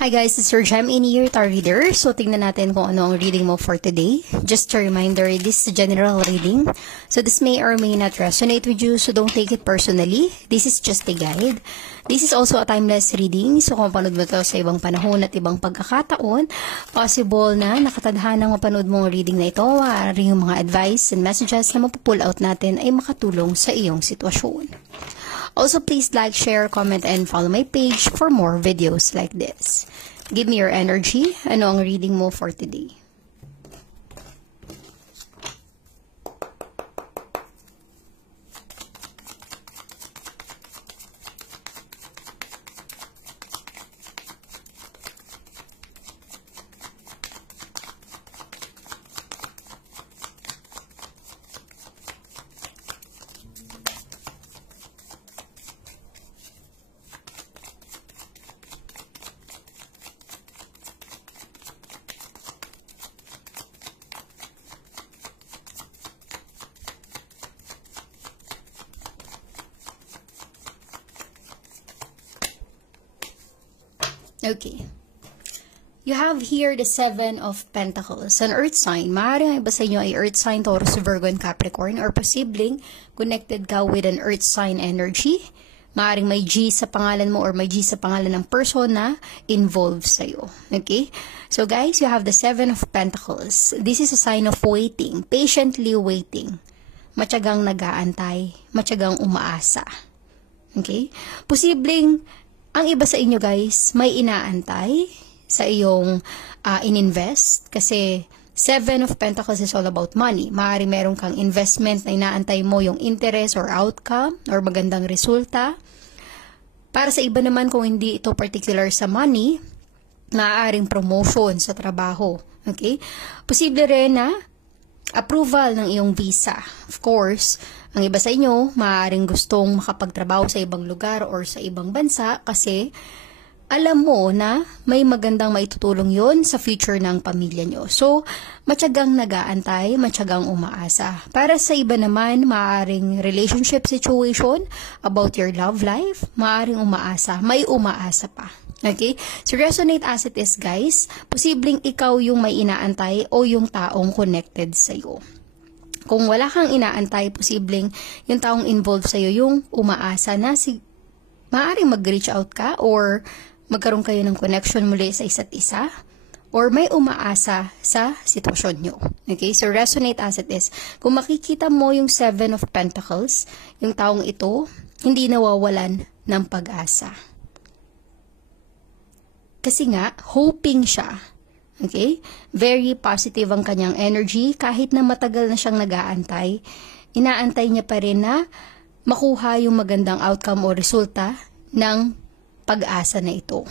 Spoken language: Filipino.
Hi guys, it's your Gemini here, Tarot Reader. So, tingnan natin kung ano ang reading mo for today. Just a reminder, this is a general reading. So, this may or may not resonate with you, so don't take it personally. This is just a guide. This is also a timeless reading. So, kung panood mo ito sa ibang panahon at ibang pagkakataon, possible na nakatadhanang mapanood mo ang reading na ito. Maaaring yung mga advice and messages na mapupull out natin ay makatulong sa iyong sitwasyon. Also, please like, share, comment, and follow my page for more videos like this. Give me your energy. Ano ang reading mo for today? Okay. You have here the Seven of Pentacles, an earth sign. Maaaring iba sa inyo ay earth sign, Taurus, Virgo, and Capricorn, or posibleng connected ka with an earth sign energy. Maaaring may G sa pangalan mo or may G sa pangalan ng person na involved sa'yo. Okay? So guys, you have the Seven of Pentacles. This is a sign of waiting, patiently waiting. Matyagang nag-aantay, matyagang umaasa. Okay? Posibleng ang iba sa inyo guys, may inaantay sa iyong ininvest kasi Seven of Pentacles is all about money. Maaari meron kang investment na inaantay mo yung interest or outcome or magandang resulta. Para sa iba naman kung hindi ito particular sa money, maaaring promotion sa trabaho. Okay? Posible rin na approval ng iyong visa. Of course, ang iba sa inyo, maaaring gustong makapagtrabaho sa ibang lugar or sa ibang bansa kasi alam mo na may magandang maitutulong yon sa future ng pamilya nyo. So, matyagang nag-aantay, matyagang umaasa. Para sa iba naman, maaaring relationship situation about your love life, maaaring umaasa, may umaasa pa. Okay? So, resonate as it is, guys. Posibleng ikaw yung may inaantay o yung taong connected sa'yo. Kung wala kang inaantay, posibleng yung taong involved sa'yo yung umaasa na maaaring mag-reach out ka or magkaroon kayo ng connection muli sa isa't isa or may umaasa sa sitwasyon nyo. Okay? So, resonate as it is. Kung makikita mo yung Seven of Pentacles, yung taong ito, hindi nawawalan ng pag-asa. Kasi nga, hoping siya. Okay? Very positive ang kanyang energy. Kahit na matagal na siyang nag-aantay, inaantay niya pa rin na makuha yung magandang outcome o resulta ng pag-asa na ito.